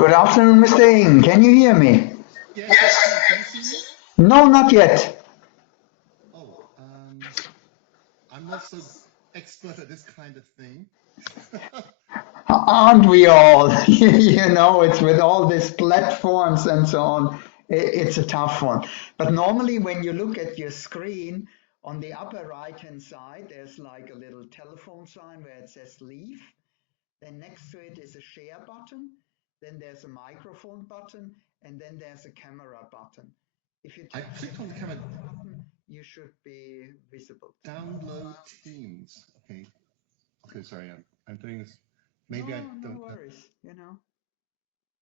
Good afternoon, Mr. Ng. Can you hear me? Yes, I can. Can you see me? No, not yet. Oh, I'm not so expert at this kind of thing. Aren't we all? You know, it's with all these platforms and so on, it's a tough one. But normally, when you look at your screen, on the upper right-hand side, there's like a little telephone sign where it says leave. Then next to it is a share button. Then there's a microphone button, and then there's a camera button. If you I clicked on the camera button, you should be visible. download Teams. Okay. Okay, sorry, I'm doing this. Maybe I don't. No worries. You know,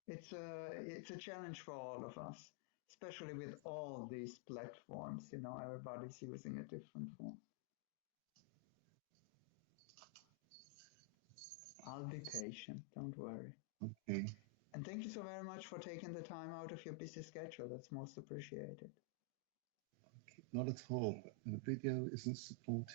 it's a challenge for all of us, especially with all these platforms. You know, everybody's using a different one. I'll be patient. Don't worry. Okay. And thank you so very much for taking the time out of your busy schedule. That's most appreciated. Okay. Not at all. The video isn't supported.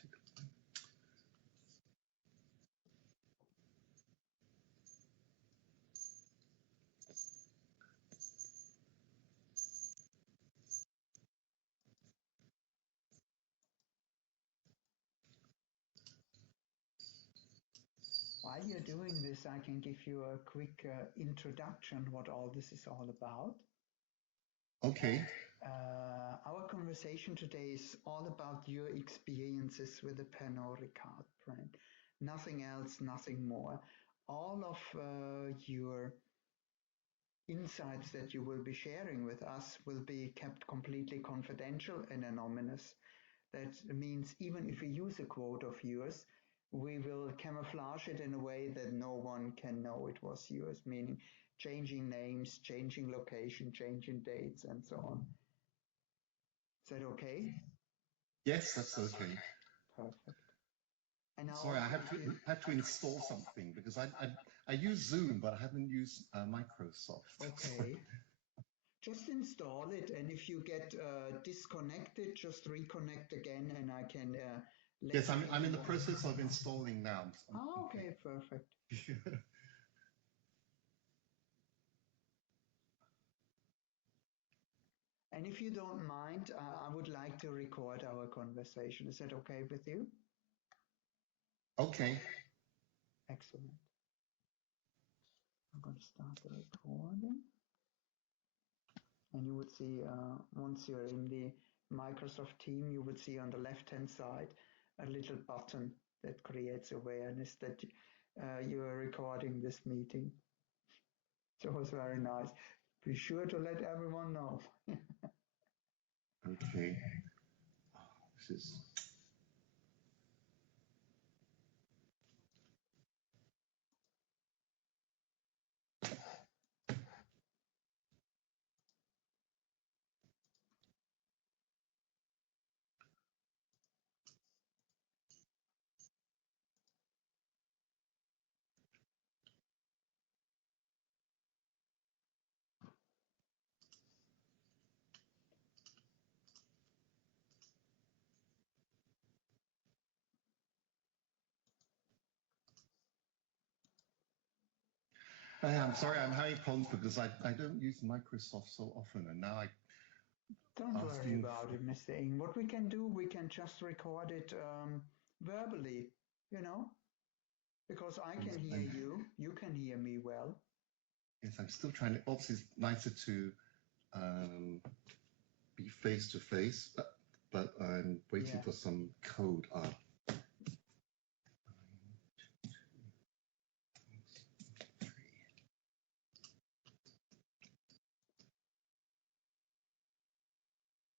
While you're doing this, I can give you a quick introduction what all this is all about. Okay. Our conversation today is all about your experiences with the Pernod Ricard brand. Nothing else, nothing more. All of your insights that you will be sharing with us will be kept completely confidential and anonymous. That means even if we use a quote of yours, we will camouflage it in a way that no one can know it was yours, meaning changing names, changing location, changing dates, and so on. Is that okay? Yes, that's okay. Perfect. And now, Sorry, I have to install something because I use Zoom, but I haven't used Microsoft. Okay. Just install it, and if you get disconnected, just reconnect again, and I can let Yes, you I'm in the know. process of installing now. Oh, okay, perfect. And if you don't mind, I would like to record our conversation. Is that okay with you? Okay. Excellent. I'm going to start the recording. And you would see, once you're in the Microsoft team, you would see on the left-hand side a little button that creates awareness that you're recording this meeting. So it was very nice. Be sure to let everyone know. Okay. This is. I'm sorry, I'm having problems because I don't use Microsoft so often, and now Don't worry about it, Mr. Ing. What we can do, we can just record it verbally, you know, because I can hear you, you can hear me well. Yes, I'm still trying to. Obviously, it's nicer to be face to face, but I'm waiting for some code.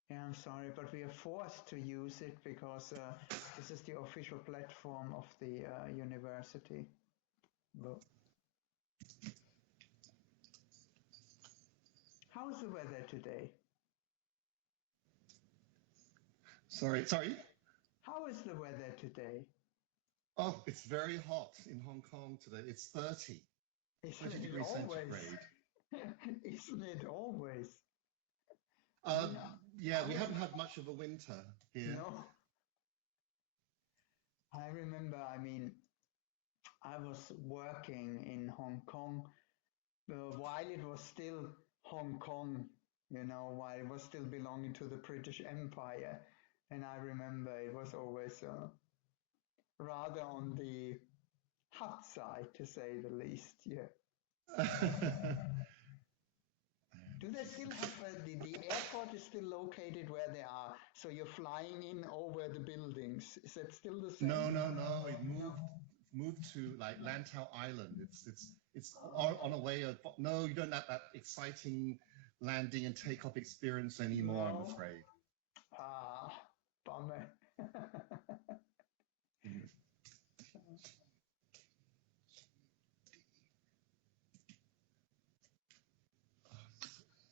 Yeah, I'm sorry, but we are forced to use it because this is the official platform of the university. But how is the weather today? Sorry. How is the weather today? Oh, it's very hot in Hong Kong today. It's 30 degrees centigrade. Isn't it always? Yeah, we haven't had much of a winter here. No. I remember, I was working in Hong Kong while it was still Hong Kong, while it was still belonging to the British Empire. And I remember it was always rather on the hot side, to say the least. Yeah. Do they still have the airport is still located where they are? So you're flying in over the buildings. Is that still the same? No. It moved to like Lantau Island. It's on a way of. No, you don't have that exciting landing and takeoff experience anymore. No. I'm afraid. Ah, bummer.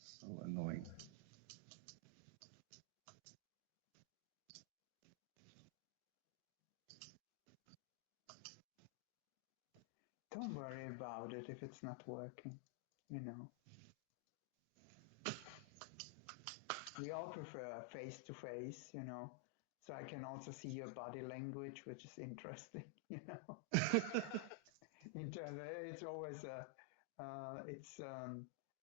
So annoying. Don't worry about it if it's not working, We all prefer face to face, so I can also see your body language, which is interesting, It's always it's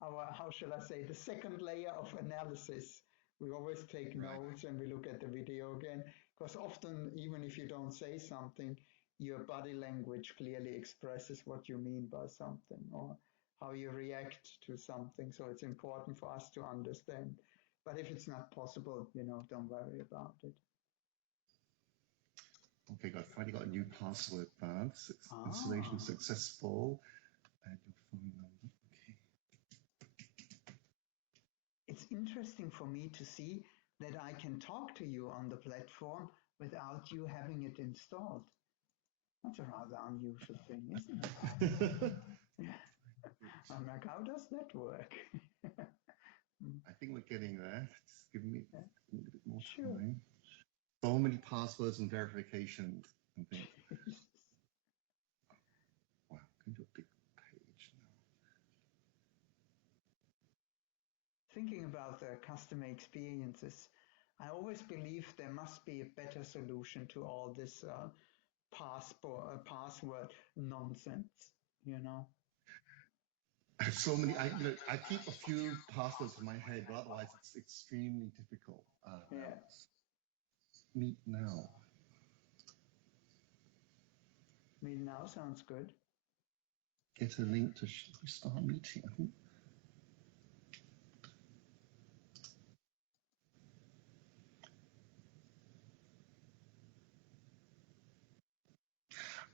our, how shall I say, the second layer of analysis. We always take notes and we look at the video again, because often, even if you don't say something, your body language clearly expresses what you mean by something or how you react to something. So it's important for us to understand. But if it's not possible, don't worry about it. Okay, I finally got a new password path. Installation successful. Add your phone number. Okay. interesting for me to see that I can talk to you on the platform without you having it installed. That's a rather unusual thing, isn't it? I'm like, how does that work? I think we're getting there. Just give me a bit more Sure. time. So many passwords and verifications and things. Wow, can do a big page now. Thinking about the customer experiences, I always believe there must be a better solution to all this password nonsense, you know? I have so many. I keep a few passwords in my head, but otherwise it's extremely difficult. Yeah. Meet now. Meet now sounds good. Get a link to start meeting. I think.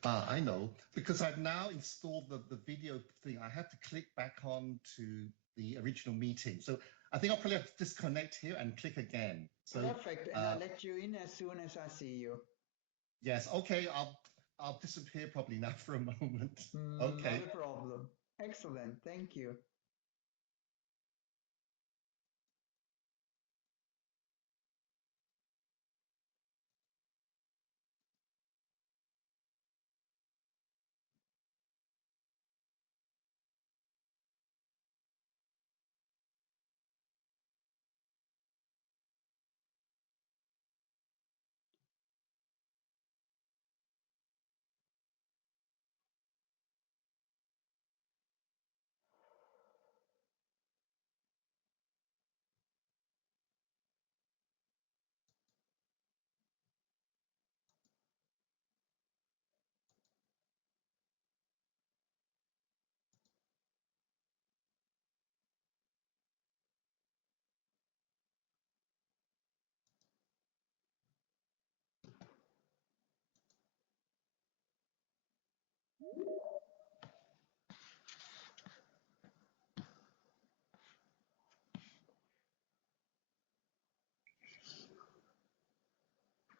I know, because I've now installed the video thing. I have to click back on to the original meeting. So I think I'll probably have to disconnect here and click again. So, perfect, and I'll let you in as soon as I see you. Yes, okay, I'll disappear probably now for a moment. Okay. Not a problem. Excellent, thank you.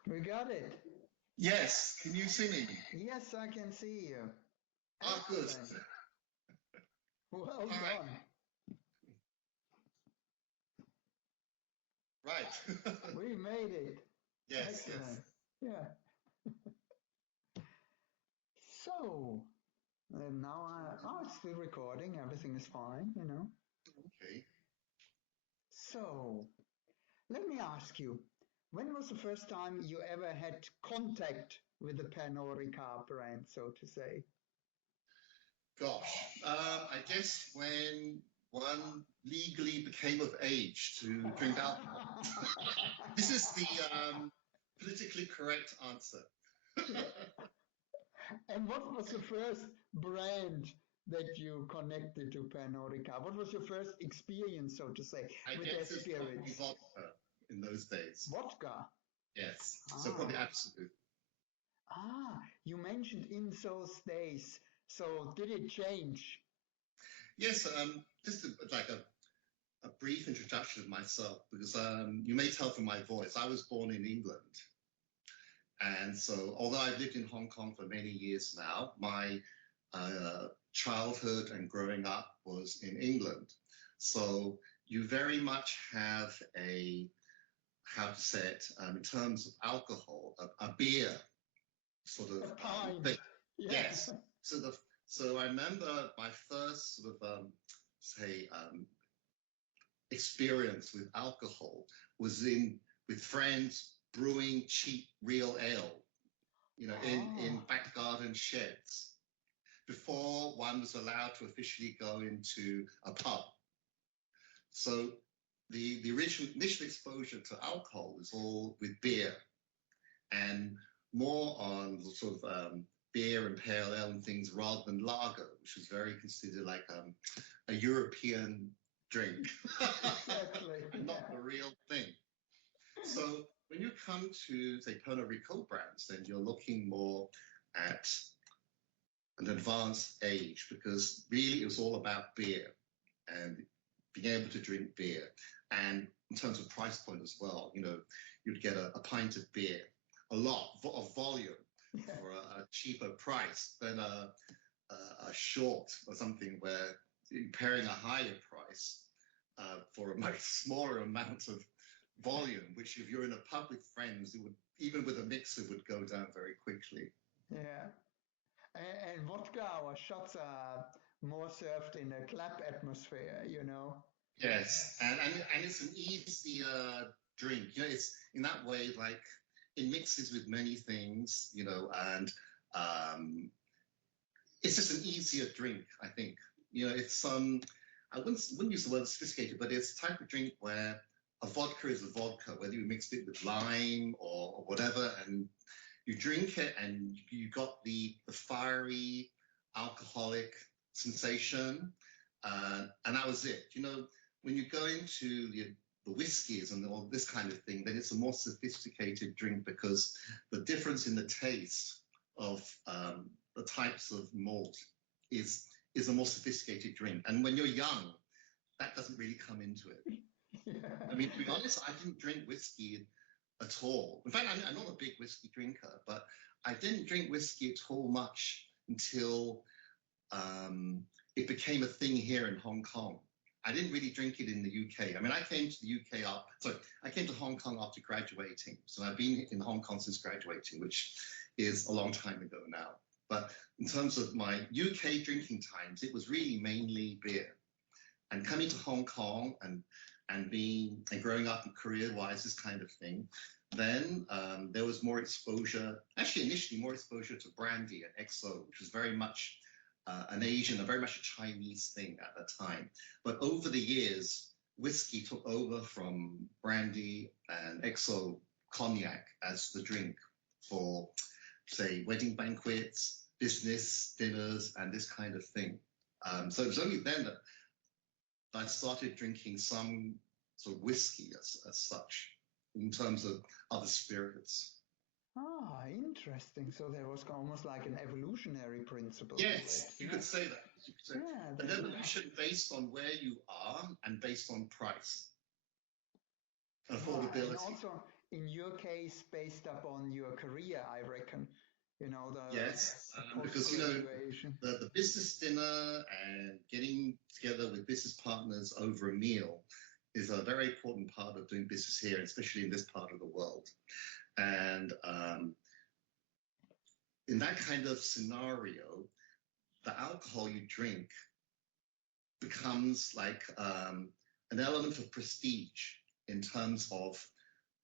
We got it. Yes, can you see me? Yes, I can see you. Ah, good. Excellent. Well All right. done. Right. We made it. Yes, Excellent. yes. Yeah. So, now it's still recording. Everything is fine, you know. Okay. So, let me ask you, when was the first time you ever had contact with the Pernod Ricard brand, so to say? Gosh, I guess when one legally became of age to drink alcohol. This is the politically correct answer. And what was the first brand that you connected to Pernod Ricard? What was your first experience, so to say, I with their guess it's probably spirits? vodka in those days. Vodka. Yes, so probably Ah, absolute. you mentioned in those days. So did it change? Yes, just like a brief introduction of myself, because you may tell from my voice, I was born in England. And so, although I've lived in Hong Kong for many years now, my childhood and growing up was in England. So you very much have how to say it, in terms of alcohol, a beer sort of A pint. thing. Yeah. Yes. So I remember my first sort of, say, experience with alcohol was with friends brewing cheap real ale, in back garden sheds before one was allowed to officially go into a pub. So the initial exposure to alcohol was all with beer and more on sort of beer and pale ale and things rather than lager, which was very considered like a European drink. Exactly. Not the real thing. So when you come to, say, Pernod Ricard brands, then you're looking more at an advanced age because really it was all about beer. And being able to drink beer. And in terms of price point as well, you'd get a pint of beer, a lot of volume for a cheaper price than a short or something where you're paying a higher price for a much smaller amount of volume, which if you're in a pub with friends, it would, even with a mixer, would go down very quickly. Yeah. And vodka or shots are more served in a club atmosphere, you know. Yes, and it's an easier drink. It's in that way like it mixes with many things, and it's just an easier drink. I think it's I wouldn't use the word sophisticated, but it's a type of drink where a vodka is a vodka, whether you mixed it with lime or whatever, and you drink it and you got the fiery alcoholic sensation, and that was it. When you go into the whiskies and all this kind of thing, then it's a more sophisticated drink because the difference in the taste of the types of malt is a more sophisticated drink. And when you're young, that doesn't really come into it. Yeah. I mean, to be honest, I didn't drink whiskey at all. In fact, I'm not a big whiskey drinker, but I didn't drink whiskey at all much until it became a thing here in Hong Kong. I didn't really drink it in the UK. I mean, I came to the UK I came to Hong Kong after graduating. So I've been in Hong Kong since graduating, which is a long time ago now. But in terms of my UK drinking times, it was really mainly beer. And coming to Hong Kong and growing up in Korea-wise, this kind of thing, then there was more exposure, actually initially more exposure to brandy and XO, which was very much an Asian, very much a Chinese thing at the time. But over the years, whiskey took over from brandy and XO cognac as the drink for, say, wedding banquets, business dinners, and this kind of thing. So it was only then that I started drinking some sort of whiskey as such, in terms of other spirits. Ah, interesting. So there was almost like an evolutionary principle. Yes, to it. you could say that. You could say Yeah, an evolution based on where you are and based on price, affordability. And also, in your case, based upon your career, I reckon. Yes, the because post-graduation. the business dinner and getting together with business partners over a meal is a very important part of doing business here, especially in this part of the world. And in that kind of scenario, the alcohol you drink becomes like an element of prestige in terms of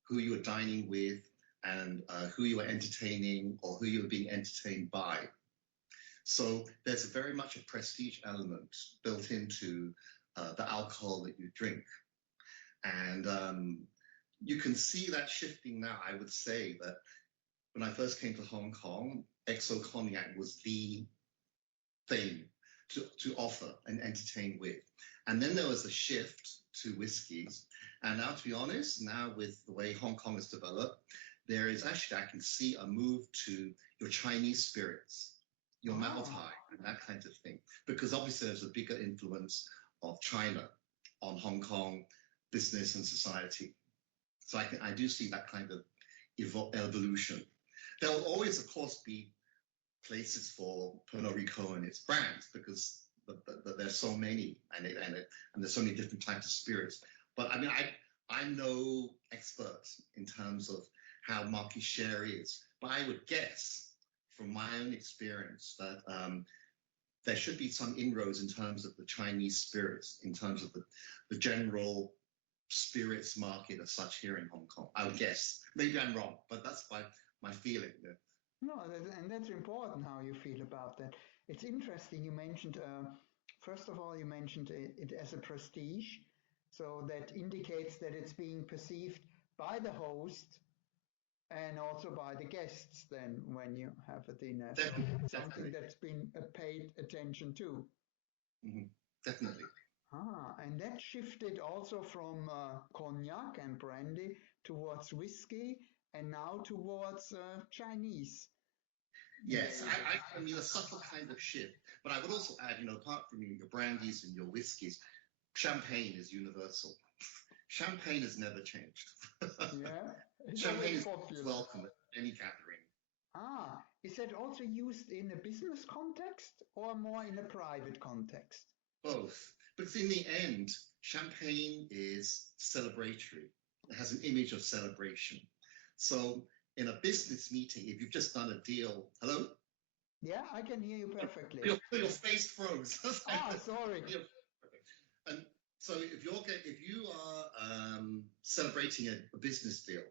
who you are dining with and who you are entertaining or who you are being entertained by. So there's very much a prestige element built into the alcohol that you drink. And you can see that shifting now. I would say that when I first came to Hong Kong, XO Cognac was the thing to offer and entertain with. And then there was a shift to whiskies. And now, to be honest, now with the way Hong Kong has developed, there is actually, I can see a move to your Chinese spirits, your Mao Tai, and that kind of thing. Because obviously there's a bigger influence of China on Hong Kong business and society. So I do see that kind of evolution. There will always, of course, be places for Pernod Ricard and its brands because there's so many and there's so many different types of spirits. But I mean, I'm no expert in terms of how market share is, but I would guess from my own experience that there should be some inroads in terms of the Chinese spirits, in terms of the general spirits market as such here in Hong Kong. I would guess. Maybe I'm wrong, but that's my feeling. No, and that's important how you feel about that. It's interesting. You mentioned, first of all, you mentioned it as a prestige. So that indicates that it's being perceived by the host and also by the guests then when you have a dinner. So it's something that's been paid attention to. Mm-hmm. Definitely. And that shifted also from cognac and brandy towards whiskey and now towards Chinese. Yes, I mean a subtle kind of shift. But I would also add, apart from your brandies and your whiskies, champagne is universal. Champagne has never changed. Yeah, it's Champagne always is popular. welcome at any gathering. Ah, is that also used in a business context or more in a private context? Both. Because in the end, champagne is celebratory. It has an image of celebration. So in a business meeting, if you've just done a deal, hello? Yeah, I can hear you perfectly. Your face froze. Ah, sorry. And so if you are celebrating a business deal,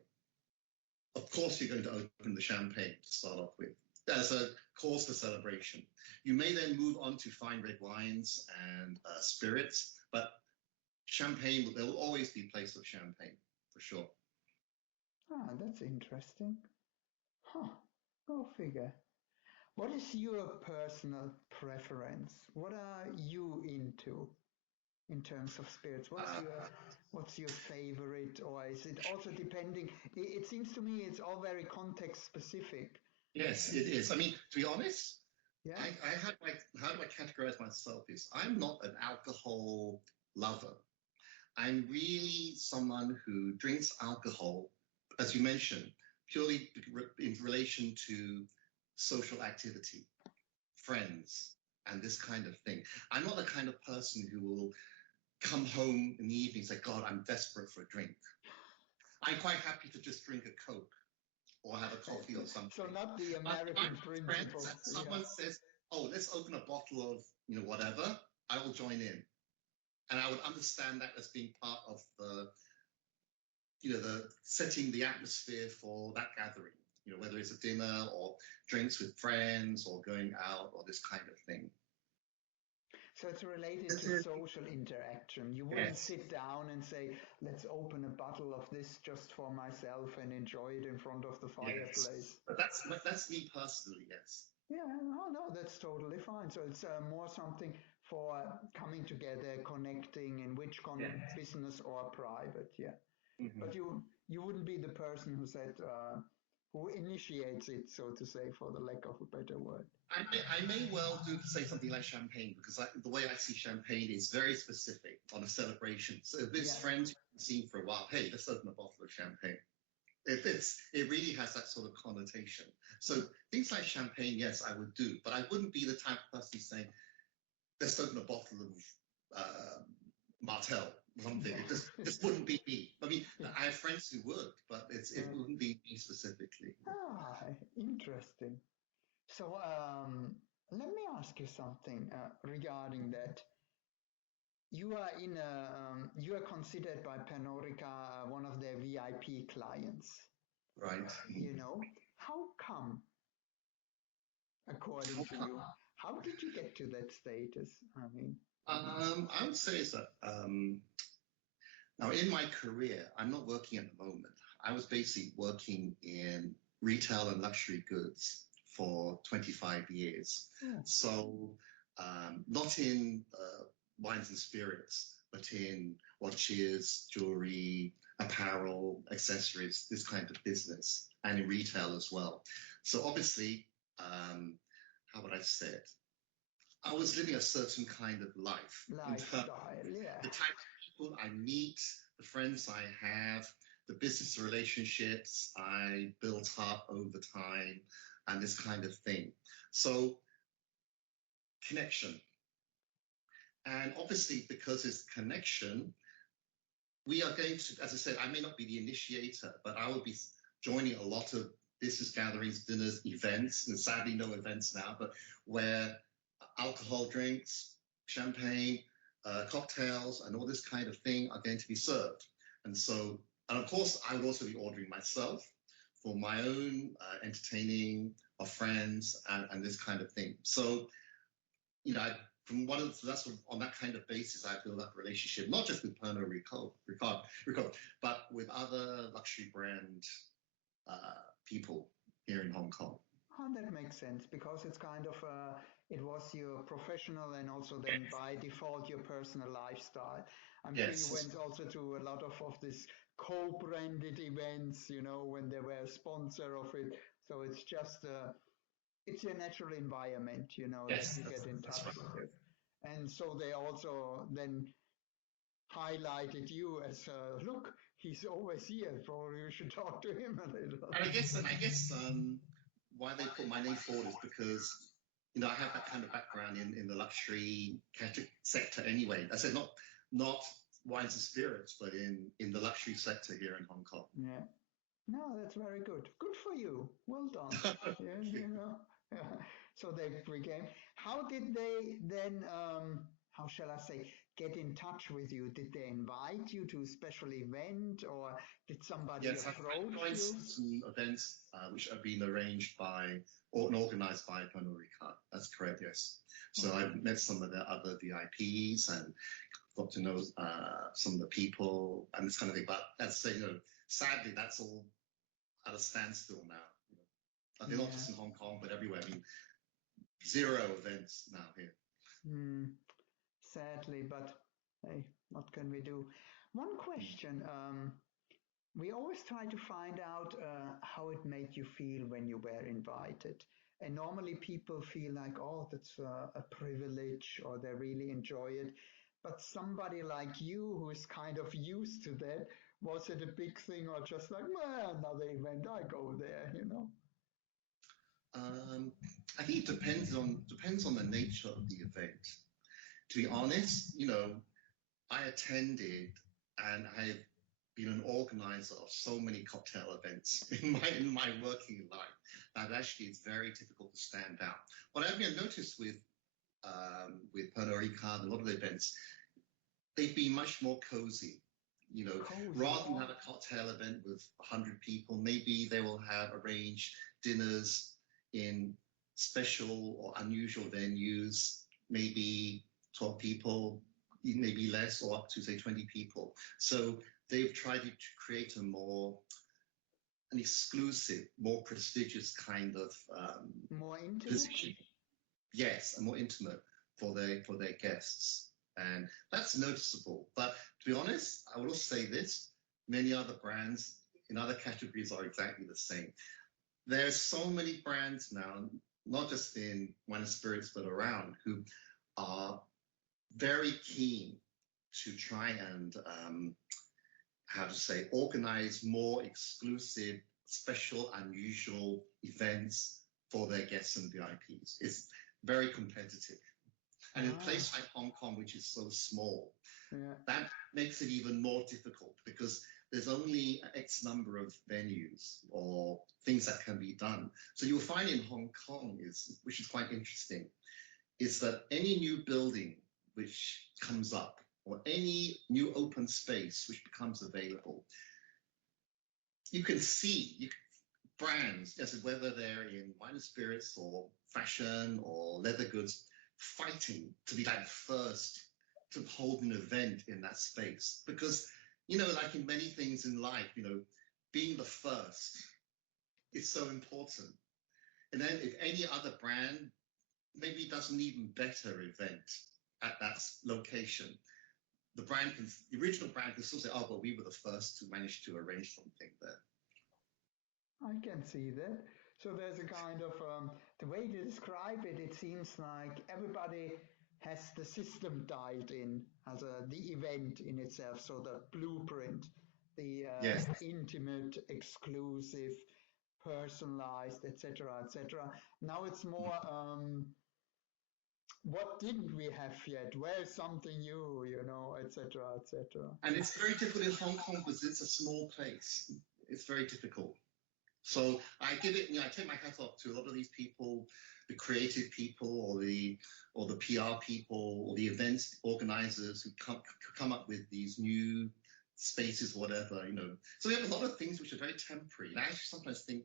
of course you're going to open the champagne to start off with as a cause for celebration. You may then move on to fine red wines and spirits, but champagne, there will always be a place of champagne for sure. Ah, that's interesting. Huh, go figure. What is your personal preference? What are you into in terms of spirits? What's your favorite, or is it also depending? It seems to me it's all very context specific. Yes, it is. I mean, to be honest, Yeah. how do I categorize myself is I'm not an alcohol lover. I'm really someone who drinks alcohol, as you mentioned, purely in relation to social activity, friends, and this kind of thing. I'm not the kind of person who will come home in the evening and say, God, I'm desperate for a drink. I'm quite happy to just drink a Coke or have a coffee or something. So not the American principle. Someone says, oh, let's open a bottle of, whatever, I will join in. And I would understand that as being part of the setting the atmosphere for that gathering, whether it's a dinner or drinks with friends or going out or this kind of thing. So it's related to social interaction. You wouldn't sit down and say, let's open a bottle of this just for myself and enjoy it in front of the fireplace. Yes. But that's me personally, yes. Yeah, no, that's totally fine. So it's more something for coming together, connecting, in which business or private, yeah. Mm-hmm. But you wouldn't be the person who said, who initiates it, so to say, for the lack of a better word. I may well say something like champagne, because the way I see champagne is very specific on a celebration. So if it's friends you've seen for a while, hey, let's open a bottle of champagne. It really has that sort of connotation. So things like champagne, yes, I would do, but I wouldn't be the type of person saying, let's open a bottle of Martell or something. It just wouldn't be me. I mean, I have friends who would, but it wouldn't be me specifically. Ah, interesting. So let me ask you something regarding that. You are considered by Pernod Ricard one of their VIP clients. Right. How come, according to you, how did you get to that status? I mean, I would say is that now in my career, I'm not working at the moment. I was basically working in retail and luxury goods for 25 years. So not in wines and spirits, but in watches, jewelry, apparel, accessories, this kind of business, and in retail as well. So obviously, how would I say it? I was living a certain kind of life. Lifestyle, yeah. The type of people I meet, the friends I have, the business relationships I built up over time, and this kind of thing. So, connection. And obviously, because it's connection, we are going to, as I said, I may not be the initiator, but I will be joining a lot of business gatherings, dinners, events, and sadly no events now, but where alcohol drinks, champagne, cocktails, and all this kind of thing are going to be served. And so, and of course, I would also be ordering myself for my own entertaining of friends and this kind of thing. So, that's on that kind of basis, I build up a relationship, not just with Pernod Ricard, but with other luxury brand people here in Hong Kong. Oh, that makes sense, because it's kind of it was your professional and also then by default your personal lifestyle. I'm sure you went also to a lot of this co-branded events, when they were a sponsor of it. So it's just it's your natural environment, that you get in touch with it. And so they also then highlighted you as, look, he's always here. Probably you should talk to him a little. And I guess why they put my name forward is because I have that kind of background in the luxury sector anyway. I said not wines and spirits, but in the luxury sector here in Hong Kong. Yeah. No, that's very good. Good for you. Well done. Yeah. So they became. How did they then? How shall I say? Get in touch with you? Did they invite you to a special event, or did somebody Yes, I've approach joined you? some events which have been arranged by or organized by Pernod Ricard. That's correct. Yes. So I've met some of the other VIPs and got to know some of the people and this kind of thing. But as I say, sadly, that's all at a standstill now. I think not just in Hong Kong, but everywhere. I mean, 0 events now here. Sadly, but hey, what can we do? One question. We always try to find out how it made you feel when you were invited. And normally people feel like, oh, that's a privilege, or they really enjoy it. But somebody like you who is kind of used to that, was it a big thing or just like, well, another event, I go there? I think it depends on the nature of the event. To be honest, I attended and I've been an organizer of so many cocktail events in my working life that actually it's very difficult to stand out. What I've noticed with Pernod Ricard and a lot of the events, they've been much more cozy. Rather than have a cocktail event with 100 people, maybe they will have arranged dinners in special or unusual venues, maybe 12 people, maybe less, or up to say 20 people. So they've tried to create an exclusive, more prestigious kind of more intimate position. Yes, and more intimate for their guests. And that's noticeable. But to be honest, I will also say this, many other brands in other categories are exactly the same. There's so many brands now, not just in wine and spirits, but around, who are very keen to try and, organize more exclusive, special, unusual events for their guests and VIPs. It's very competitive. And in a place like Hong Kong, which is so small, that makes it even more difficult because there's only X number of venues or things that can be done. So you'll find in Hong Kong, which is quite interesting, is that any new building which comes up or any new open space which becomes available, you can see brands, whether they're in wine and spirits or fashion or leather goods, fighting to be like first to hold an event in that space. Because, like in many things in life, being the first is so important. And then if any other brand maybe does an even better event at that location, the original brand can still say, oh, but we were the first to manage to arrange something there. I can see that. So there's a kind of, the way to describe it, it seems like everybody has the system dialed in, as the event in itself, so the blueprint, the Yes. intimate, exclusive, personalized, etc., etc. Now it's more, what didn't we have yet? Where's something new, etc., etc. And it's very difficult in Hong Kong because it's a small place. It's very difficult. So I take my hat off to a lot of these people, the creative people or the PR people or the events organizers who come up with these new spaces, whatever, So we have a lot of things which are very temporary. And I actually sometimes think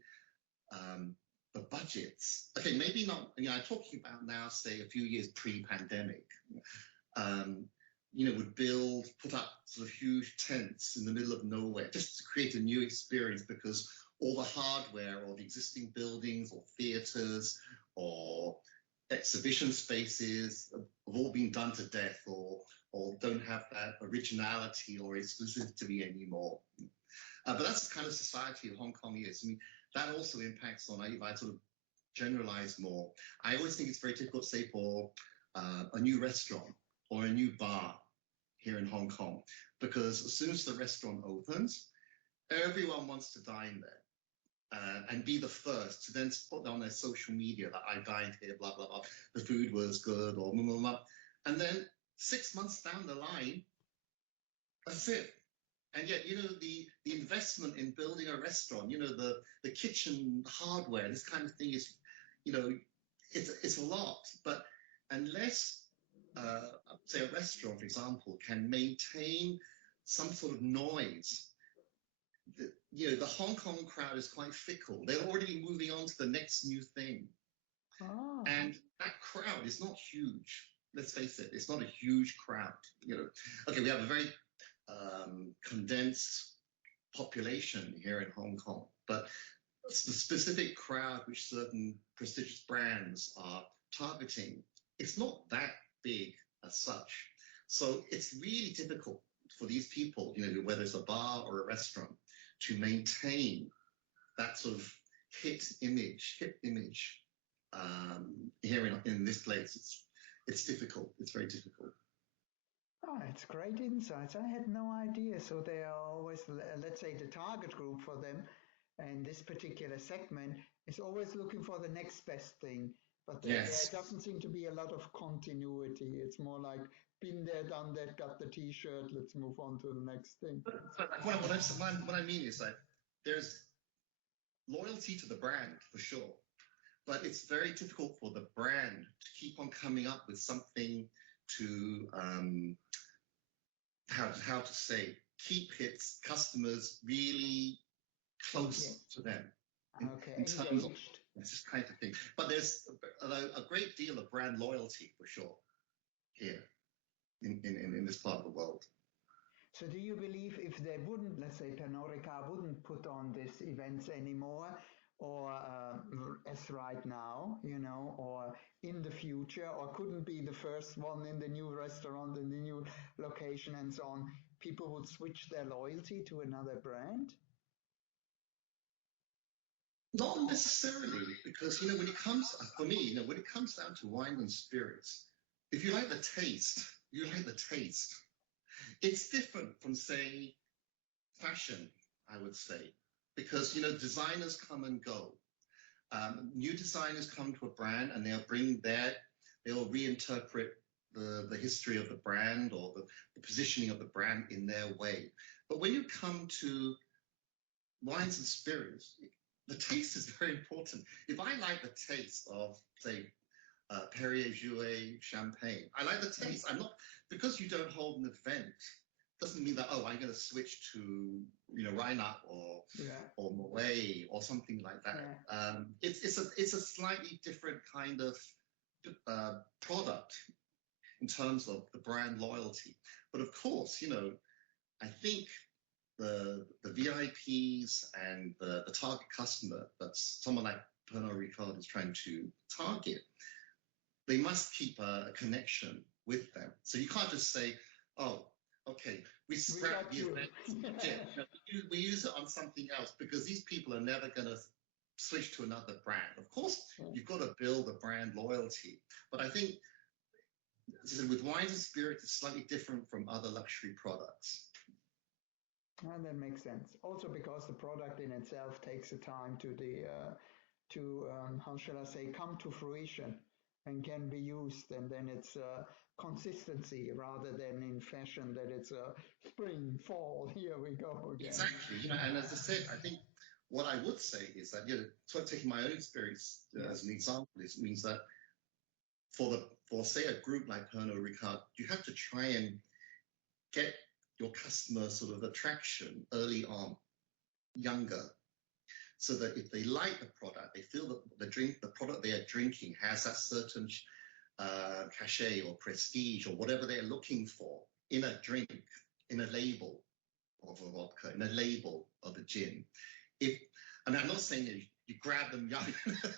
the budgets, okay, maybe not, I'm talking about now, say, a few years pre-pandemic, would put up sort of huge tents in the middle of nowhere just to create a new experience because all the hardware or the existing buildings or theaters or exhibition spaces have all been done to death or don't have that originality or exclusivity anymore. But that's the kind of society Hong Kong is. I mean, that also impacts on, if I sort of generalize more, I always think it's very difficult, say, for a new restaurant or a new bar here in Hong Kong, because as soon as the restaurant opens, everyone wants to dine there. And be the first to then put on their social media that I dined here, blah, blah, blah, the food was good, or blah, blah, blah. And then 6 months down the line, that's it. And yet, the investment in building a restaurant, the kitchen hardware, this kind of thing is, it's a lot. But unless, say, a restaurant, for example, can maintain some sort of noise, the Hong Kong crowd is quite fickle. They're already moving on to the next new thing. Oh. And that crowd is not huge. Let's face it, it's not a huge crowd. Okay, we have a very condensed population here in Hong Kong, but the specific crowd which certain prestigious brands are targeting, it's not that big as such. So it's really difficult for these people, whether it's a bar or a restaurant, to maintain that sort of hip image here in this place. It's difficult. It's very difficult. Oh, it's great insights. I had no idea. So they are always, let's say, the target group for them, and this particular segment is always looking for the next best thing. But there doesn't seem to be a lot of continuity. It's more like, been there, done that, got the T-shirt, let's move on to the next thing. But what I mean is that there's loyalty to the brand, for sure. But it's very difficult for the brand to keep on coming up with something to, how to say, keep its customers really close to them. In terms of this kind of thing. But there's a great deal of brand loyalty, for sure, here in this part of the world. So do you believe if they wouldn't, let's say Pernod Ricard wouldn't put on these events anymore, or as right now, or in the future, or couldn't be the first one in the new restaurant, in the new location and so on, people would switch their loyalty to another brand? Not necessarily, because, when it comes, for me, when it comes down to wine and spirits, if you like the taste, you like the taste. It's different from, say, fashion, I would say, because, designers come and go. New designers come to a brand and they'll reinterpret the history of the brand or the positioning of the brand in their way. But when you come to wines and spirits, the taste is very important. If I like the taste of, say, Perrier Jouet champagne, I like the taste. I'm not, because you don't hold an event, doesn't mean that, I'm going to switch to, Reinach or Moet or something like that. Yeah. It's a slightly different kind of product in terms of the brand loyalty. But of course, I think the VIPs and the target customer that someone like Pernod Ricard is trying to target, they must keep a connection with them. So you can't just say, okay, we scrap the event. We use it on something else, because these people are never going to switch to another brand. Of course, you've got to build a brand loyalty. But I think with wines and spirits, it's slightly different from other luxury products. And that makes sense. Also because the product in itself takes the time to how shall I say, come to fruition and can be used, and then it's consistency rather than in fashion that it's spring, fall, here we go again. Exactly. And as I said, I think what I would say is that, sort of taking my own experience as an example, it means that for say a group like Pernod Ricard, you have to try and get your customer sort of attraction early on, younger, so that if they like the product, they feel that the product they are drinking has that certain cachet or prestige or whatever they're looking for in a drink, in a label of a vodka, in a label of a gin. I'm not saying you grab them young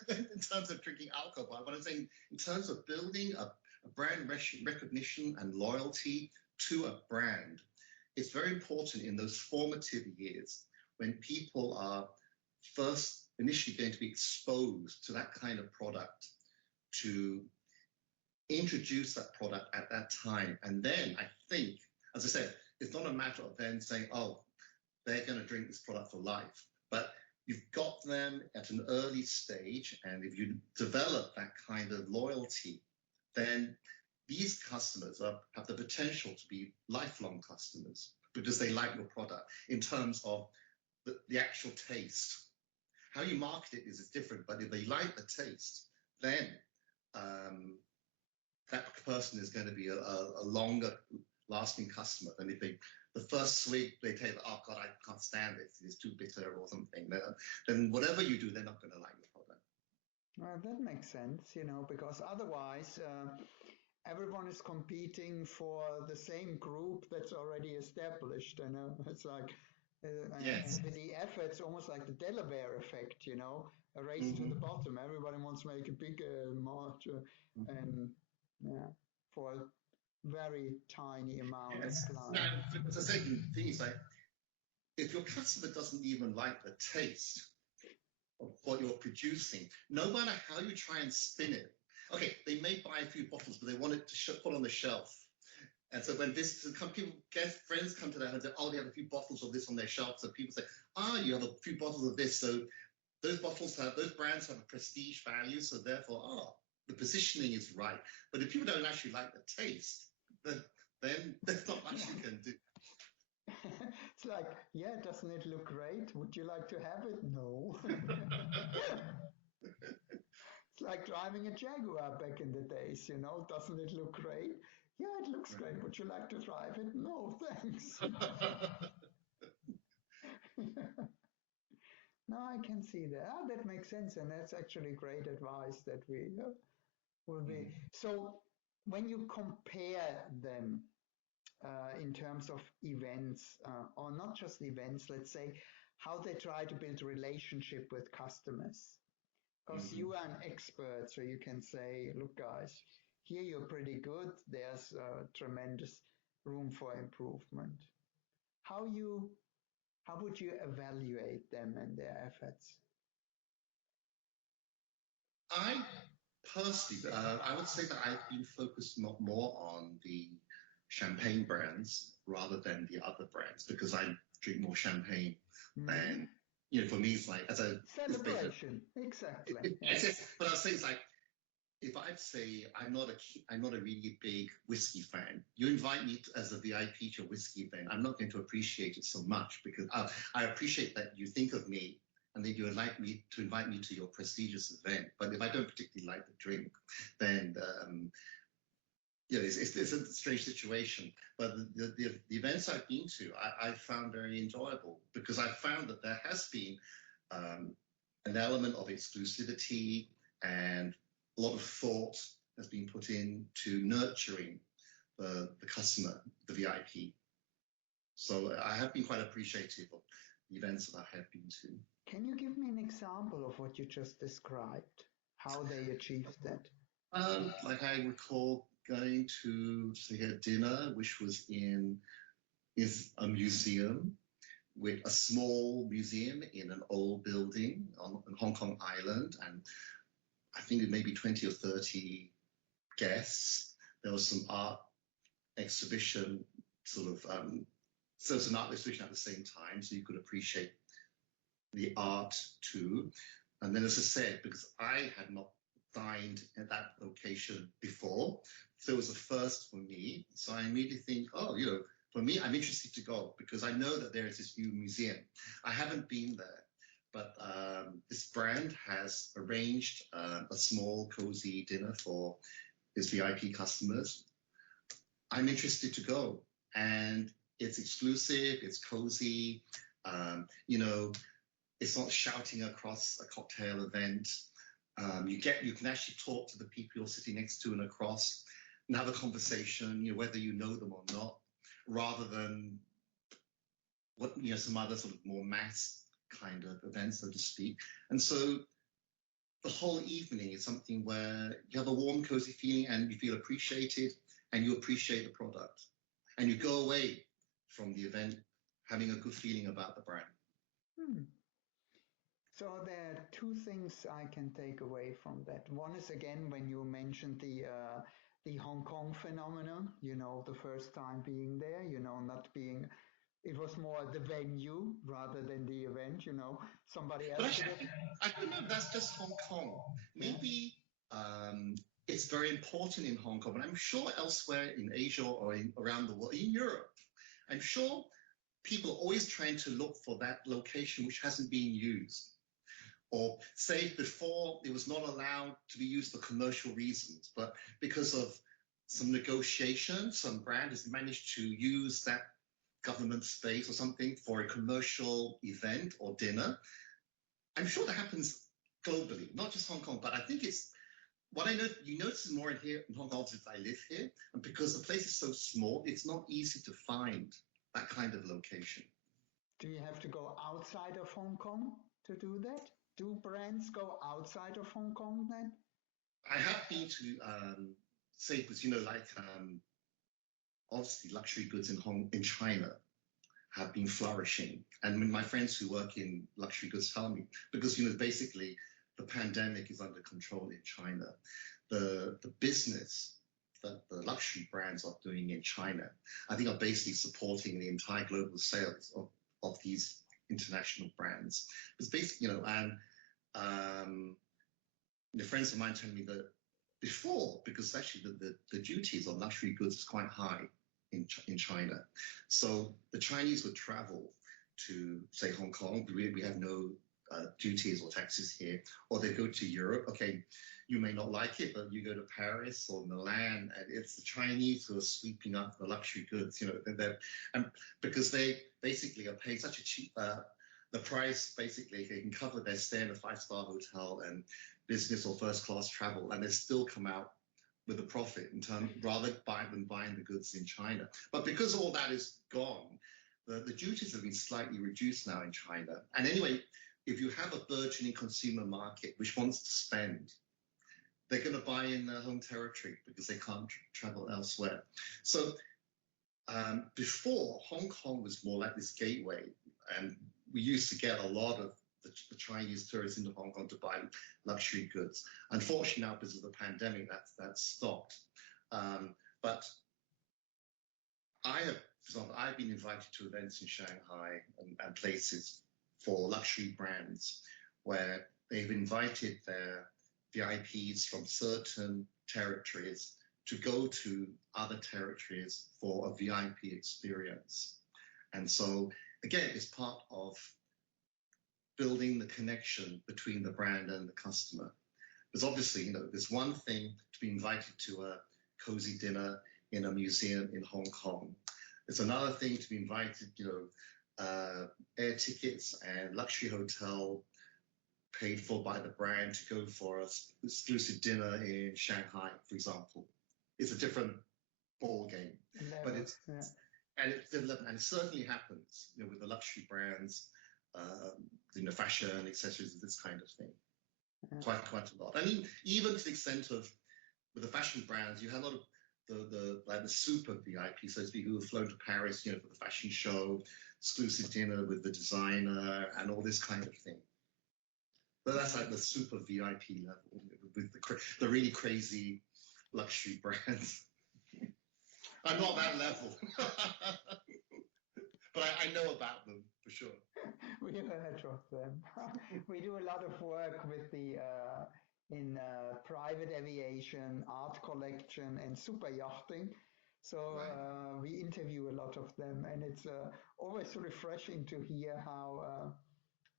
in terms of drinking alcohol, but I'm saying in terms of building a brand recognition and loyalty to a brand, it's very important in those formative years when people are first initially going to be exposed to that kind of product, to introduce that product at that time. And then I think, as I said, it's not a matter of then saying, oh, they're going to drink this product for life. But you've got them at an early stage, and if you develop that kind of loyalty, then these customers have the potential to be lifelong customers because they like your product in terms of the actual taste. How you market it is different, but if they like the taste, then that person is going to be a longer lasting customer than if the first swig they take, oh God, I can't stand it, it's too bitter or something. Then whatever you do, they're not going to like your product. Well, that makes sense, because otherwise everyone is competing for the same group that's already established. It's like Yes. with the efforts, almost like the Delaware effect, a race to the bottom. Everybody wants to make a big march, and for a very tiny amount of clients. Now, as I said, the thing is like, if your customer doesn't even like the taste of what you're producing, no matter how you try and spin it, okay, they may buy a few bottles, but they want it to put on the shelf. And so when friends come to their house and say, oh, they have a few bottles of this on their shelf. So people say, you have a few bottles of this. So those brands have a prestige value. So therefore, the positioning is right. But if people don't actually like the taste, then there's not much you can do. It's like, doesn't it look great? Would you like to have it? No. It's like driving a Jaguar back in the days, doesn't it look great? Yeah, it looks great. Would you like to drive it? No, thanks. No, I can see that. That makes sense. And that's actually great advice that we will be. So when you compare them in terms of events, or not just events, let's say how they try to build a relationship with customers. Because you are an expert, so you can say, look, guys, here you're pretty good. There's tremendous room for improvement. How would you evaluate them and their efforts? I personally, I would say that I've been focused more on the champagne brands rather than the other brands because I drink more champagne than, for me, it's like as a celebration. Exactly. Yes. But I was saying it's like, if I'd say I'm not a really big whiskey fan, you invite me as a VIP to a whiskey event, I'm not going to appreciate it so much because I appreciate that you think of me and that you would like me to invite me to your prestigious event. But if I don't particularly like the drink, then it's a strange situation. But the events I've been to, I found very enjoyable because I found that there has been an element of exclusivity and a lot of thought has been put into nurturing the customer, the VIP. So I have been quite appreciative of the events that I have been to. Can you give me an example of what you just described? How they achieved that? Like I recall going to say a dinner, which was is a museum, with a small museum in an old building on Hong Kong Island, and I think it may be 20 or 30 guests. There was some art exhibition, so it was an art exhibition at the same time, so you could appreciate the art too. And then, as I said, because I had not dined at that location before, so it was a first for me. So I immediately think, for me, I'm interested to go because I know that there is this new museum. I haven't been there, but this brand has arranged a small, cozy dinner for its VIP customers. I'm interested to go, and it's exclusive, it's cozy, it's not shouting across a cocktail event. You can actually talk to the people you're sitting next to and across and have a conversation, whether you know them or not, rather than some other sort of more mass kind of event, so to speak. And so the whole evening is something where you have a warm, cozy feeling and you feel appreciated and you appreciate the product. And you go away from the event having a good feeling about the brand. So there are two things I can take away from that. One is, again, when you mentioned the Hong Kong phenomenon, the first time being there, not being, it was more the venue rather than the event, somebody But else actually, would have. I don't know if that's just Hong Kong. Yeah. Maybe it's very important in Hong Kong, but I'm sure elsewhere in Asia or around the world, in Europe, I'm sure people are always trying to look for that location which hasn't been used. Or say before it was not allowed to be used for commercial reasons, but because of some negotiation, some brand has managed to use that government space or something for a commercial event or dinner. I'm sure that happens globally, not just Hong Kong, but I think it's what I know. You notice more in here in Hong Kong since I live here, and because the place is so small, it's not easy to find that kind of location. Do you have to go outside of Hong Kong to do that? Do brands go outside of Hong Kong then? I have been to say, because like obviously luxury goods in China have been flourishing, and my friends who work in luxury goods tell me, because basically the pandemic is under control in China, the business that the luxury brands are doing in China, I think are basically supporting the entire global sales of these international brands. It's basically, and the friends of mine tell me that before, because actually the duties on luxury goods is quite high in China. So the Chinese would travel to, say, Hong Kong. We have no duties or taxes here. Or they go to Europe. Okay, you may not like it, but you go to Paris or Milan, and it's the Chinese who are sweeping up the luxury goods, and because they basically are paying such a cheap, the price, basically, they can cover their stay in a five-star hotel and business or first-class travel, and they still come out with a profit in terms rather than buying the goods in China. But because all that is gone, the duties have been slightly reduced now in China. And anyway, if you have a burgeoning consumer market which wants to spend, they're going to buy in their home territory because they can't travel elsewhere. So before, Hong Kong was more like this gateway, and we used to get a lot of the Chinese tourists into Hong Kong to buy luxury goods. Unfortunately, now because of the pandemic, that's stopped. But I have, for example, I've been invited to events in Shanghai and places for luxury brands where they've invited their VIPs from certain territories to go to other territories for a VIP experience. And so, again, it's part of building the connection between the brand and the customer. Because obviously, there's one thing to be invited to a cozy dinner in a museum in Hong Kong. It's another thing to be invited, air tickets and luxury hotel paid for by the brand to go for an exclusive dinner in Shanghai, for example. It's a different ball game, but it certainly happens, with the luxury brands, fashion, accessories, this kind of thing. Quite a lot. I mean, even to the extent of with the fashion brands, you have a lot of the super VIP, so to speak, who have flown to Paris, for the fashion show, exclusive dinner with the designer, and all this kind of thing. But that's like the super VIP level with the really crazy luxury brands. I'm not that level, but I know about them for sure. We heard of them. We do a lot of work with in private aviation, art collection, and super yachting. So we interview a lot of them, and it's always refreshing to hear how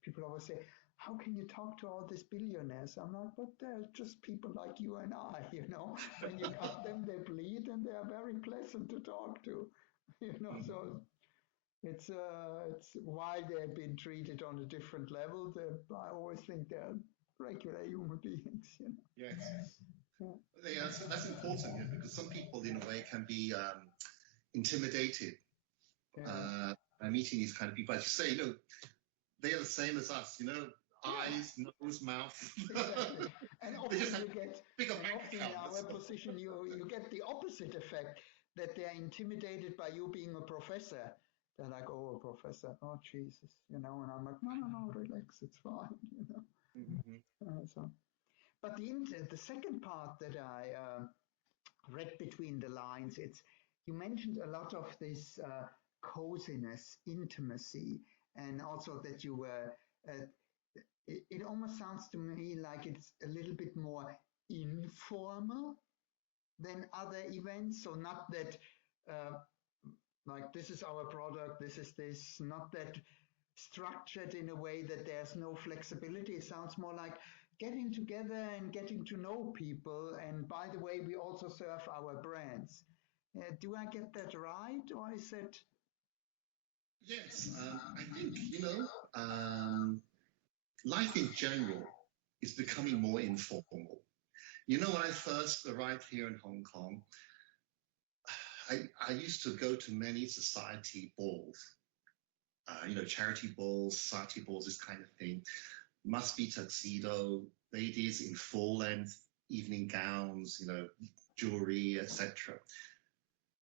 people always say, how can you talk to all these billionaires? I'm like, but they're just people like you and I, When you cut them, they bleed, and they are very pleasant to talk to, So it's why they've been treated on a different level. I always think they're regular human beings, Yes. Yeah. Yeah, that's important, because some people, in a way, can be intimidated by meeting these kind of people. As you say, they are the same as us, eyes, nose, mouth. Exactly. And often you get, bigger and bank often in account. our position, you get the opposite effect, that they're intimidated by you being a professor. They're like, oh, a professor, oh, Jesus, and I'm like, no, relax, it's fine, Mm-hmm. So, but the second part that I read between the lines. You mentioned a lot of this coziness, intimacy, and also that you were. It almost sounds to me like it's a little bit more informal than other events. So not that like this is our product, this is this, not that structured in a way that there's no flexibility. It sounds more like getting together and getting to know people. And by the way, we also serve our brands. Do I get that right, or is it? Yes, I think, life in general is becoming more informal. When I first arrived here in Hong Kong, I used to go to many society balls, charity balls, society balls, this kind of thing. Must be tuxedo, ladies in full length evening gowns, jewelry, etc.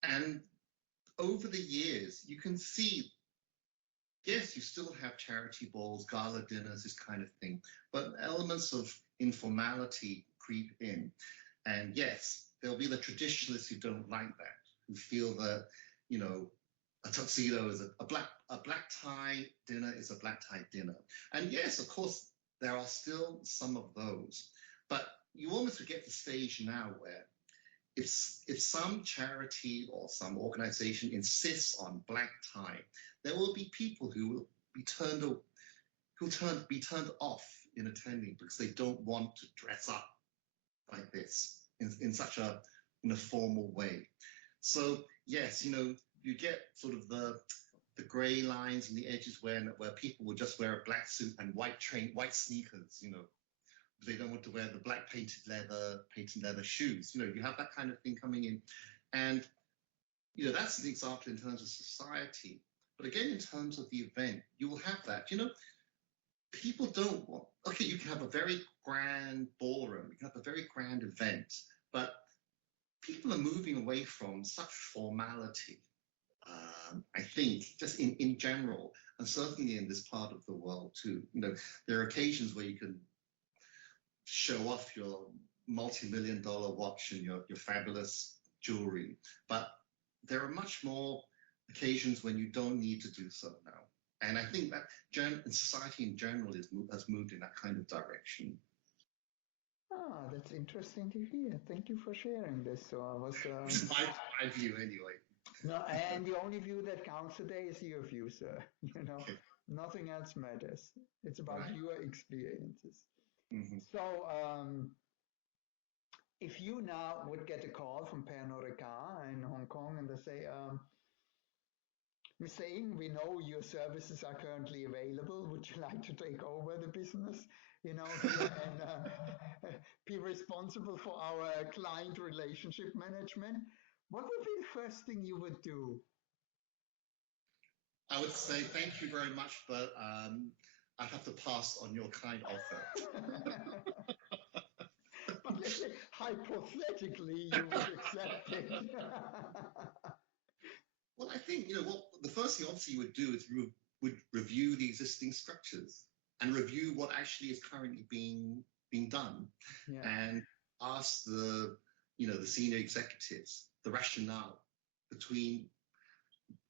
And over the years, you can see, yes, you still have charity balls, gala dinners, this kind of thing, but elements of informality creep in. And yes, there'll be the traditionalists who don't like that, who feel that, a tuxedo is a black tie dinner is a black tie dinner. And yes, of course, there are still some of those. But you almost get the stage now where if some charity or some organization insists on black tie, there will be people who will be turned off in attending because they don't want to dress up like this in such a formal way. So yes, you get sort of the gray lines and the edges where people will just wear a black suit and white sneakers, they don't want to wear the black painted leather shoes. You have that kind of thing coming in. And, that's an example in terms of society. But again, in terms of the event, you will have that. People don't want, okay, you can have a very grand ballroom, you can have a very grand event, but people are moving away from such formality. I think just in general, and certainly in this part of the world too, there are occasions where you can show off your multi-million-dollar watch and your fabulous jewelry, but there are much more occasions when you don't need to do so now. And I think that society in general has moved in that kind of direction. Ah, that's interesting to hear. Thank you for sharing this. So I was. This is my view anyway. No, and the only view that counts today is your view, sir. Nothing else matters. It's about Right. your experiences. Mm-hmm. So, if you now would get a call from Pernod Ricard in Hong Kong and they say, Mr. Ng, we know your services are currently available. Would you like to take over the business, here and be responsible for our client relationship management? What would be the first thing you would do? I would say thank you very much, but I have to pass on your kind offer. But let's say, hypothetically, you would accept it. Well, I think, the first thing obviously you would do is would review the existing structures and review what actually is currently being done, Yeah. and ask the senior executives the rationale between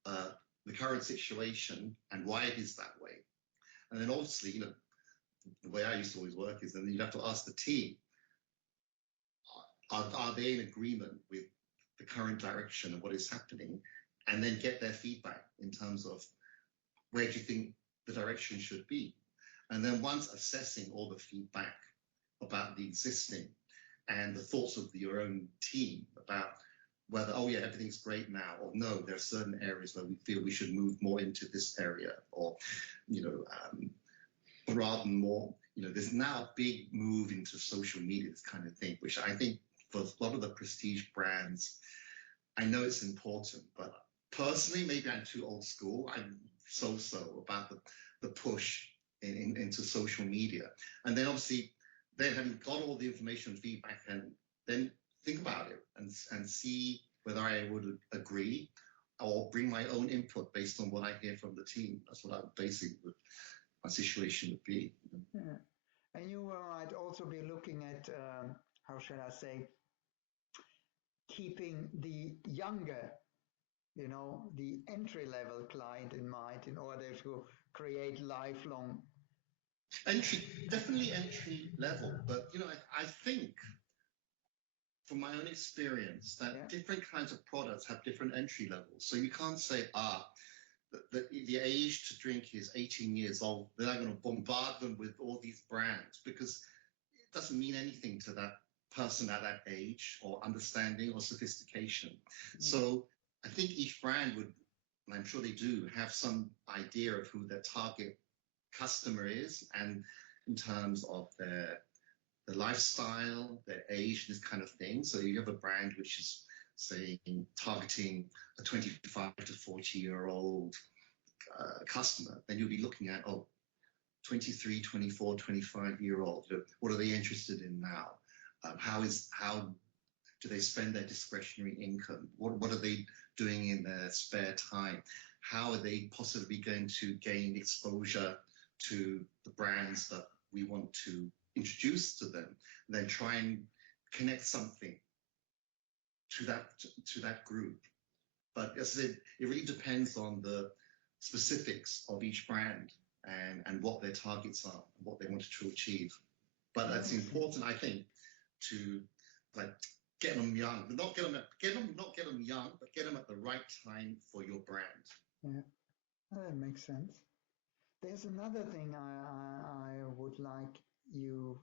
the current situation and why it is that way. And then obviously, the way I used to always work is then you'd have to ask the team, are they in agreement with the current direction of what is happening, and then get their feedback in terms of where do you think the direction should be. And then once assessing all the feedback about the existing and the thoughts of your own team about whether, oh yeah, everything's great now, or no, there are certain areas where we feel we should move more into this area, or, rather than more, there's now a big move into social media, this kind of thing, which I think for a lot of the prestige brands, I know it's important, but personally, maybe I'm too old school. I'm so about the push into social media. And then obviously, then having got all the information and feedback, and then think about it and see whether I would agree or bring my own input based on what I hear from the team. That's what I would basically, my situation would be. Yeah. And you might also be looking at, how shall I say, keeping the younger, the entry level client in mind in order to create lifelong. Definitely entry level. But, I think from my own experience that different kinds of products have different entry levels. So you can't say, the age to drink is 18 years old. Then I'm going to bombard them with all these brands because it doesn't mean anything to that person at that age or understanding or sophistication. So I think each brand would, and I'm sure they do, have some idea of who their target customer is, and in terms of their lifestyle, their age, this kind of thing. So you have a brand which is, say, targeting a 25 to 40-year-old customer, then you'll be looking at, 23, 24, 25-year-old. What are they interested in now? How do they spend their discretionary income? What are they doing in their spare time? How are they possibly going to gain exposure to the brands that we want to introduce to them, and then try and connect something to that group. But as I said, it really depends on the specifics of each brand and what their targets are, and what they wanted to achieve. But that's important, I think, to get them young, not get them young, but get them at the right time for your brand. Yeah, that makes sense. There's another thing I would like you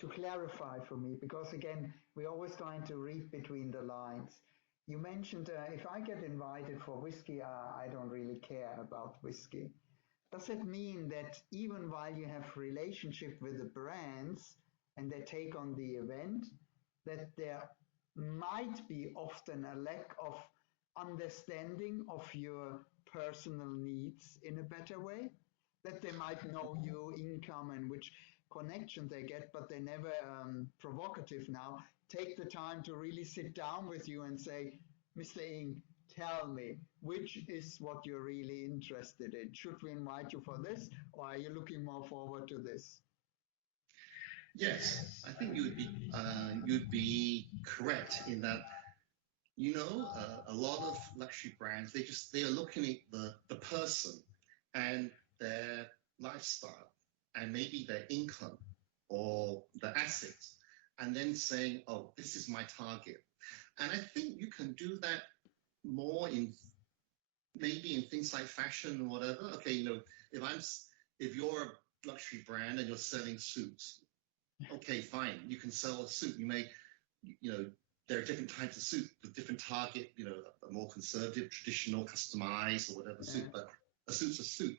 to clarify for me, because again, we're always trying to read between the lines. You mentioned if I get invited for whiskey, I don't really care about whiskey. Does it mean that even while you have relationship with the brands and they take on the event, that there might be often a lack of understanding of your personal needs in a better way? That they might know your income and which connection they get, but they never provocative now take the time to really sit down with you and say, Mr. Ing, tell me, which is what you're really interested in? Should we invite you for this, or are you looking more forward to this? Yes, I think you'd be correct in that. A lot of luxury brands, they are looking at the person and their lifestyle and maybe their income or their assets, and then saying, oh, this is my target. And I think you can do that more maybe in things like fashion or whatever. Okay, if you're a luxury brand and you're selling suits, okay, fine, you can sell a suit. There are different types of suit with different target, a more conservative, traditional, customized, or whatever suit, but a suit's a suit.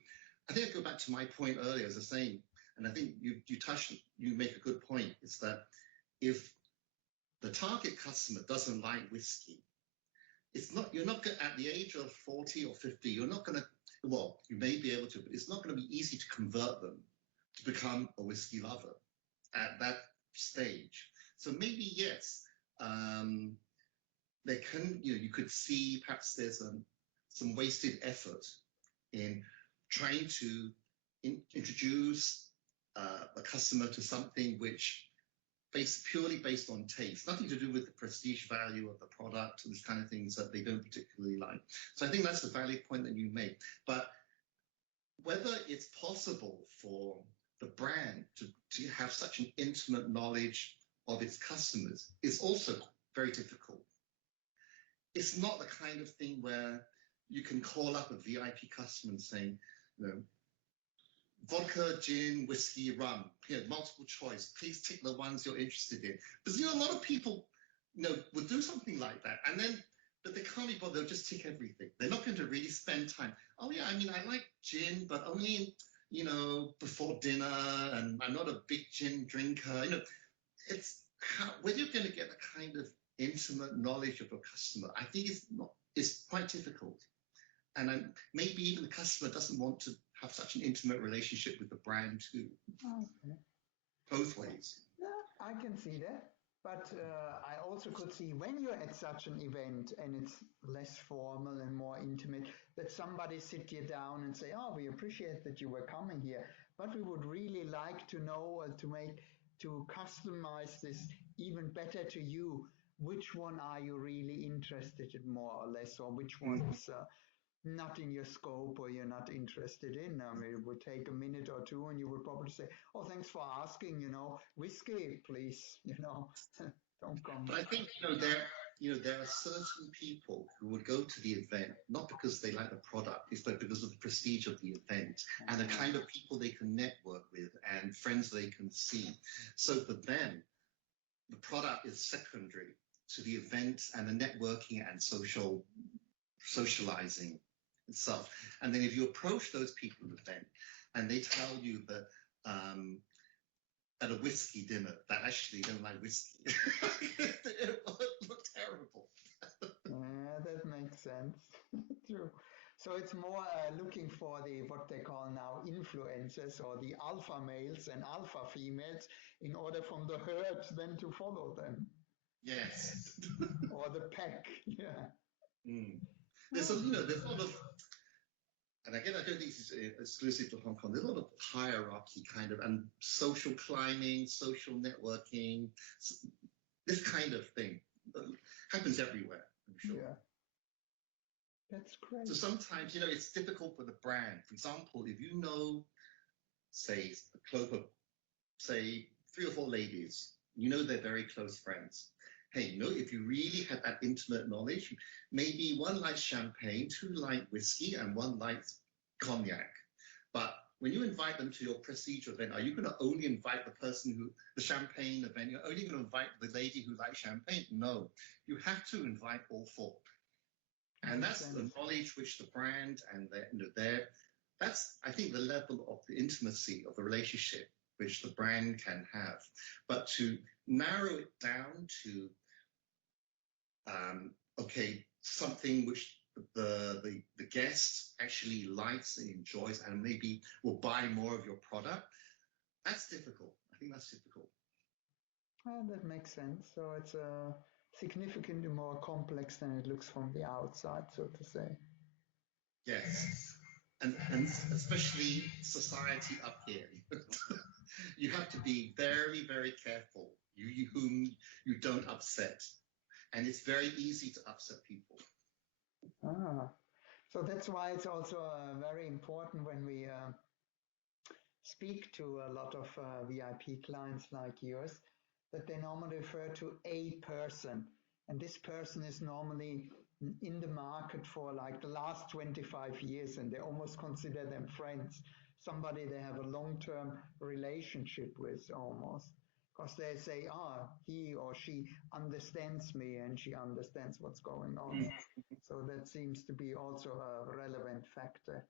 I think I go back to my point earlier as I was saying, and I think you make a good point, is that if the target customer doesn't like whiskey, you're not going at the age of 40 or 50, you're not going to, well, you may be able to, but it's not going to be easy to convert them to become a whiskey lover at that stage. So maybe, yes, there can, you could see perhaps there's some wasted effort in trying to introduce a customer to something which purely based on taste, nothing to do with the prestige value of the product and these kind of things that they don't particularly like. So I think that's a valid point that you make. But whether it's possible for the brand to have such an intimate knowledge of its customers is also very difficult. It's not the kind of thing where you can call up a VIP customer and saying, vodka, gin, whiskey, rum, multiple choice. Please tick the ones you're interested in. Because a lot of people, would do something like that, but they can't be bothered. They'll just tick everything. They're not going to really spend time. Oh yeah, I like gin, but only before dinner, and I'm not a big gin drinker. It's whether you're going to get the kind of intimate knowledge of a customer, I think it's quite difficult. And maybe even the customer doesn't want to have such an intimate relationship with the brand too. Okay. Both ways. Yeah, I can see that. But I also could see when you're at such an event and it's less formal and more intimate, that somebody sit you down and say, oh, we appreciate that you were coming here, but we would really like to know to customize this even better to you. which one are you really interested in more or less, or which one Mm. is not in your scope or you're not interested in. I mean, it would take a minute or two and you would probably say, oh, thanks for asking, whiskey, please, don't come. But I think there are certain people who would go to the event not because they like the product, it's but because of the prestige of the event and the kind of people they can network with and friends they can see. So for them, the product is secondary to the event and the networking and socializing itself. And then if you approach those people at the event and they tell you that at a whiskey dinner that actually don't like whiskey, it would look terrible. Yeah, that makes sense. True. So it's more looking for the what they call now influencers or the alpha males and alpha females in order from the herd then to follow them Yes. or the pack. Yeah. Mm. There's a lot of, and again, I don't think this is exclusive to Hong Kong. There's a lot of hierarchy kind of, and social climbing, social networking, this kind of thing happens everywhere, I'm sure. Yeah. That's great. So sometimes, it's difficult for the brand. For example, if you know, say, a club of, say, 3 or 4 ladies, they're very close friends. Hey, if you really had that intimate knowledge, maybe one likes champagne, 2 like whiskey, and 1 likes cognac. But when you invite them to your prestige event, are you going to only invite the champagne event? You're only going to invite the lady who likes champagne? No, you have to invite all 4. And that's the knowledge which the brand and that's, I think, the level of the intimacy of the relationship which the brand can have. But to narrow it down to, something which the guest actually likes and enjoys and maybe will buy more of your product, that's difficult. I think that's difficult. Well, that makes sense. So it's significantly more complex than it looks from the outside, so to say. Yes. And especially society up here. You have to be very, very careful whom you don't upset. And it's very easy to upset people. So that's why it's also very important when we speak to a lot of VIP clients like yours that they normally refer to a person. And this person is normally in the market for like the last 25 years and they almost consider them friends, somebody they have a long-term relationship with almost. Because they say, he or she understands me and she understands what's going on. So that seems to be also a relevant factor.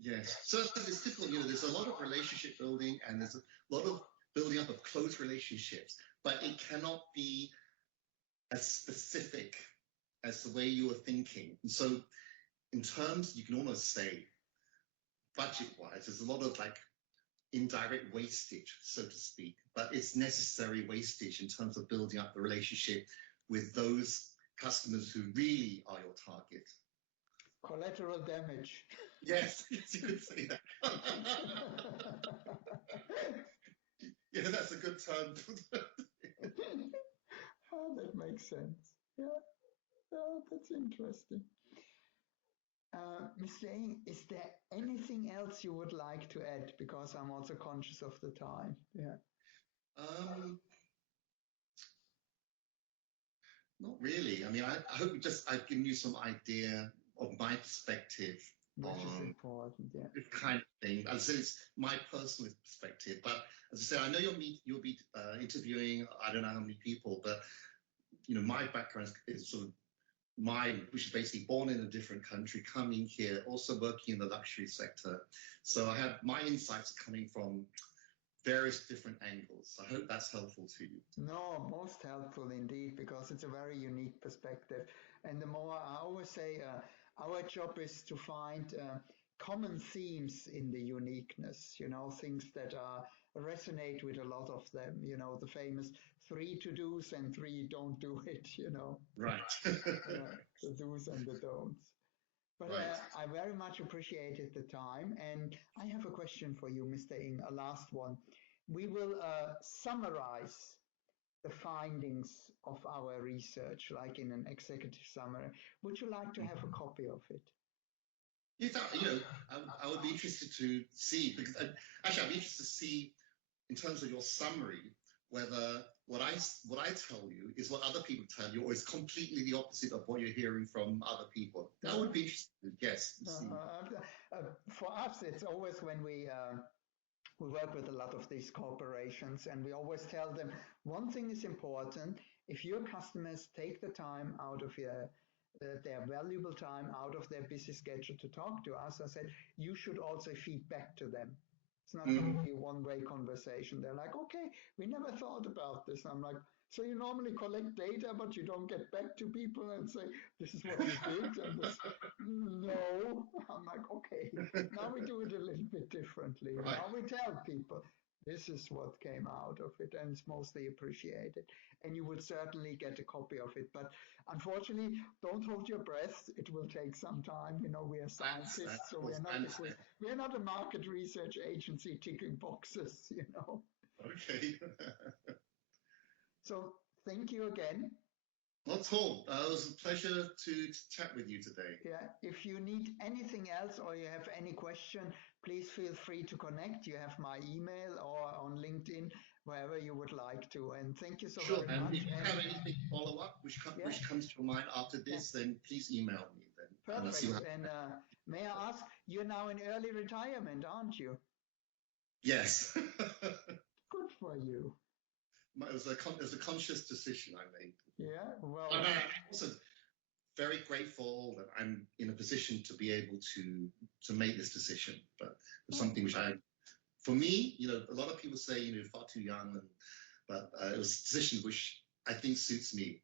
Yes. So it's difficult. There's a lot of relationship building and there's a lot of building up of close relationships, but it cannot be as specific as the way you are thinking. And so in terms, you can almost say, budget-wise, there's a lot of indirect wastage, so to speak, but it's necessary wastage in terms of building up the relationship with those customers who really are your target. Collateral damage. Yes, you could say that. Yeah, that's a good term. That makes sense. Yeah, that's interesting. Mr. Ng, is there anything else you would like to add? Because I'm also conscious of the time. Yeah. Not really. I mean, I hope I've given you some idea of my perspective Which is on important, yeah. this kind of thing. As I said, it's my personal perspective. But as I said, I know you'll be interviewing, I don't know how many people, but my background is sort of mine, which is basically born in a different country, coming here, also working in the luxury sector. So I have my insights coming from various different angles. I hope that's helpful to you. No, most helpful indeed, because it's a very unique perspective. And the more I always say, our job is to find common themes in the uniqueness, things that resonate with a lot of them, the famous 3 to-dos and 3 don't do it, Right. The do's and the don'ts. But right. I very much appreciated the time. And I have a question for you, Mr. Ng, a last one. We will summarize the findings of our research, like in an executive summary. Would you like to have a copy of it? Yes, I would be interested to see, because actually I'd be interested to see in terms of your summary whether what I tell you is what other people tell you, or is completely the opposite of what you're hearing from other people. That would be interesting, yes. For us, it's always when we work with a lot of these corporations, and we always tell them one thing is important: if your customers take the time out of their valuable time out of their busy schedule to talk to us, I said you should also feed back to them. It's not going to be a one-way conversation. They're like, okay, we never thought about this. I'm like, so you normally collect data, but you don't get back to people and say, this is what you did. And this, no. I'm like, okay, now we do it a little bit differently. Right. Now we tell people, this is what came out of it, and it's mostly appreciated. And you would certainly get a copy of it. But unfortunately, don't hold your breath. It will take some time. We are scientists, so we're not a market research agency ticking boxes. Okay. So thank you again. Not at all. It was a pleasure to chat with you today. Yeah. If you need anything else or you have any question, please feel free to connect. You have my email or on LinkedIn, wherever you would like to. And thank you so very much. And if you have anything follow up which comes to your mind after this, then please email me. Then. Perfect. And may I ask, you're now in early retirement, aren't you? Yes. Good for you. It was a conscious decision I made. Yeah, well. And I'm also very grateful that I'm in a position to be able to make this decision. But it's something which for me, a lot of people say, you're far too young, but it was a decision which I think suits me.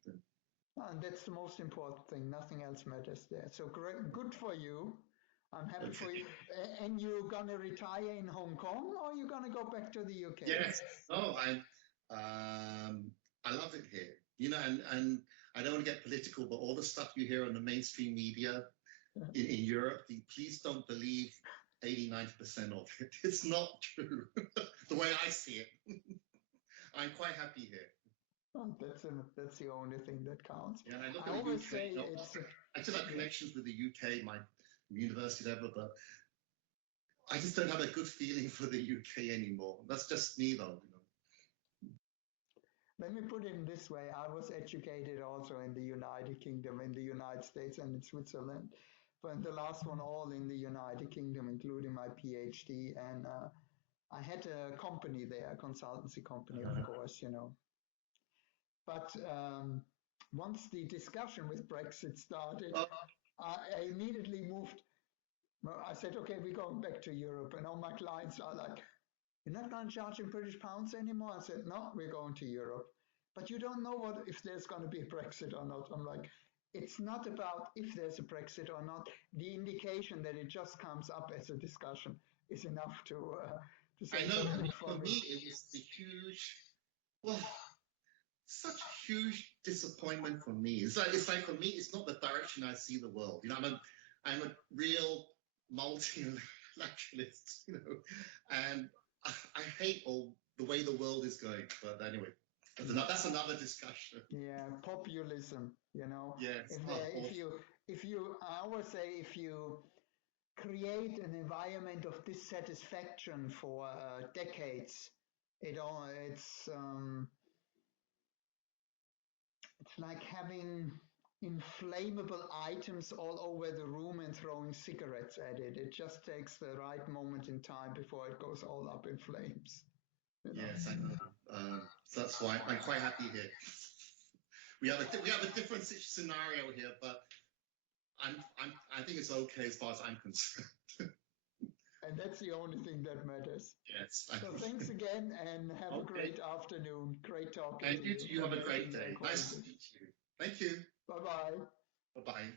And that's the most important thing. Nothing else matters there. So great, good for you. I'm happy for you. And you're gonna retire in Hong Kong, or you're gonna go back to the UK? Yes. No, I love it here. And I don't want to get political, but all the stuff you hear on the mainstream media in Europe, please don't believe 80–90% of it. It's not true. The way I see it. I'm quite happy here. Oh, that's the only thing that counts. Yeah, and I look at the UK. I still have connections with the UK, my university level, but I just don't have a good feeling for the UK anymore. That's just me, though. Let me put it in this way. I was educated also in the United Kingdom, in the United States, and in Switzerland. But the last one all in the United Kingdom, including my PhD. And I had a company there, a consultancy company, of course, But once the discussion with Brexit started, I immediately moved. I said, okay, we're going back to Europe. And all my clients are like, you're not going to charge in British pounds anymore? I said, no, we're going to Europe. But you don't know if there's going to be a Brexit or not. I'm like, it's not about if there's a Brexit or not. The indication that it just comes up as a discussion is enough to say. I know, for me, it was the such a huge disappointment for me. It's like for me, it's not the direction I see the world. I'm a real multi-intellectualist, and I hate the way the world is going. But anyway, that's another discussion. Yeah, populism. Yes. I always say, if you create an environment of dissatisfaction for decades, it's like having inflammable items all over the room and throwing cigarettes at it. It just takes the right moment in time before it goes all up in flames. Yes, I know. So that's why I'm quite happy here. We have a different scenario here, but I think it's okay as far as I'm concerned. And that's the only thing that matters. Yes. So thanks again, and have a great afternoon. Great talking to you. And you have a great day. Nice to meet you. Thank you. Bye-bye. Bye-bye.